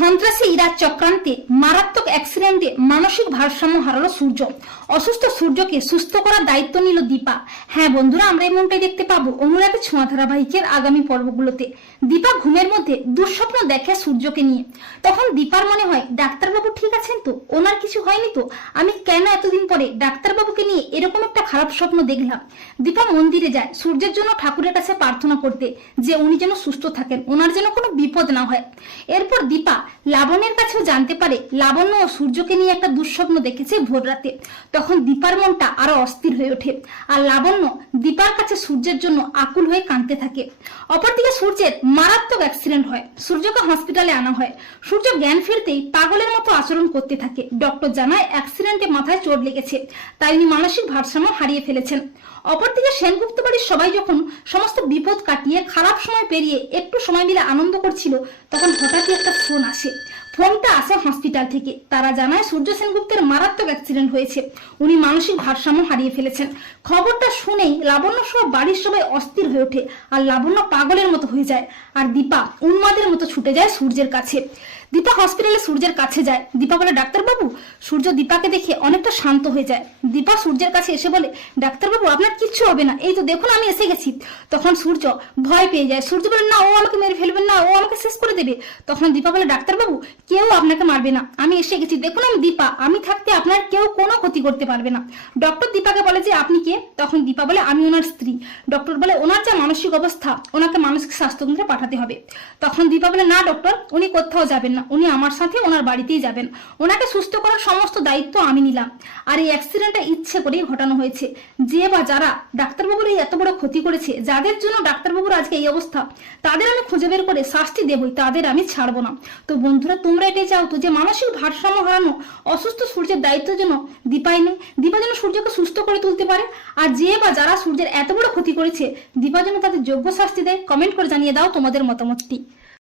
সন্ত্রাসী ইরার চক্রান্তে মারাত্মক অ্যাক্সিডেন্টে মানসিক ভারসাম্য হারালো সূর্য অসুস্থ সূর্যকে সুস্থ করার দায়িত্ব নিল দীপা হ্যাঁ বন্ধুরা আমরা এমনটাই দেখতে পাবো অনুরাগে ছোঁয়া ধারাবাহিকের আগামী পর্বগুলোতে দীপা ঘুমের মধ্যে দুঃস্বপ্ন দেখে সূর্যকে নিয়ে তখন দীপার মনে হয় ডাক্তার তো ওনার কিছু হয়নি তো আমি কেন এতদিন পরে ডাক্তারবাবুকে নিয়ে এরকম একটা খারাপ স্বপ্ন দেখলাম দীপা মন্দিরে যায় সূর্যের জন্য ঠাকুরের কাছে প্রার্থনা করতে যে উনি যেন সুস্থ থাকেন ওনার যেন কোনো বিপদ না হয় এরপর দীপা লাবণের কাছেও জানতে পারে লাবণ্য ও সূর্যকে নিয়ে একটা দুঃস্বপ্ন দেখেছে ভোর রাতে তখন দীপার মনটা আরো অস্থির হয়ে ওঠে আর লাবণ্য দীপার কাছে সূর্যের জন্য আকুল হয়ে কাঁদতে থাকে অপরদিকে সূর্যের মারাত্মক অ্যাক্সিডেন্ট হয় সূর্যকে হসপিটালে আনা হয় সূর্য জ্ঞান ফিরতেই পাগলের মতো আচরণ করতে করতে থাকে ডক্টর জানায় অ্যাক্সিডেন্টে মাথায় চোট লেগেছে তাই উনি মানসিক ভারসাম্য হারিয়ে ফেলেছেন অপরদিকে সেনগুপ্ত বাড়ির সবাই যখন সমস্ত বিপদ কাটিয়ে খারাপ সময় পেরিয়ে একটু সময় মিলে আনন্দ করছিল তখন হঠাৎই একটা ফোন আসে ফোনটা আসে হসপিটাল থেকে তারা জানায় সূর্য সেনগুপ্তের মারাত্মক অ্যাক্সিডেন্ট হয়েছে উনি মানসিক ভারসাম্য হারিয়ে ফেলেছেন খবরটা শুনেই লাবণ্য সহ বাড়ির সবাই অস্থির হয়ে ওঠে আর লাবণ্য পাগলের মতো হয়ে যায় আর দীপা উন্মাদের মতো ছুটে যায় সূর্যের কাছে দীপা হসপিটালে সূর্যের কাছে যায় দীপা বলে ডাক্তারবাবু সূর্য দীপাকে দেখে অনেকটা শান্ত হয়ে যায় দীপা সূর্যের কাছে এসে বলে ডাক্তারবাবু আপনার কিচ্ছু হবে না এই তো দেখুন আমি এসে গেছি তখন সূর্য ভয় পেয়ে যায় সূর্য বলে না ও আমাকে মেরে ফেলবেন না ও আমাকে শেষ করে দেবে তখন দীপা বলে ডাক্তারবাবু কেউ আপনাকে মারবে না আমি এসে গেছি দেখুন আমি দীপা আমি থাকতে আপনার কেউ কোনো ক্ষতি করতে পারবে না ডক্টর দীপাকে বলে যে আপনি কে তখন দীপা বলে আমি ওনার স্ত্রী ডক্টর বলে ওনার যা মানসিক অবস্থা ওনাকে মানসিক স্বাস্থ্যকেন্দ্রে পাঠাতে হবে তখন দীপা বলে না ডক্টর উনি কোথাও যাবেন না উনি আমার সাথে ওনার বাড়িতেই যাবেন ওনাকে সুস্থ করার সমস্ত দায়িত্ব আমি নিলাম আর এই অ্যাক্সিডেন্টটা ইচ্ছে করেই ঘটানো হয়েছে যে বা যারা ডাক্তারবাবুর এই এত বড় ক্ষতি করেছে যাদের জন্য ডাক্তারবাবুর আজকে এই অবস্থা তাদের আমি খুঁজে বের করে শাস্তি দেবই তাদের আমি ছাড়বো না তো বন্ধুরা তোমরা তোমরা এটাই চাও তো যে মানসিক ভারসাম্য হারানো অসুস্থ সূর্যের দায়িত্ব যেন দীপাই নেই দীপা যেন সূর্যকে সুস্থ করে তুলতে পারে আর যে বা যারা সূর্যের এত বড় ক্ষতি করেছে দীপা যেন তাদের যোগ্য শাস্তি দেয় কমেন্ট করে জানিয়ে দাও তোমাদের মতামতটি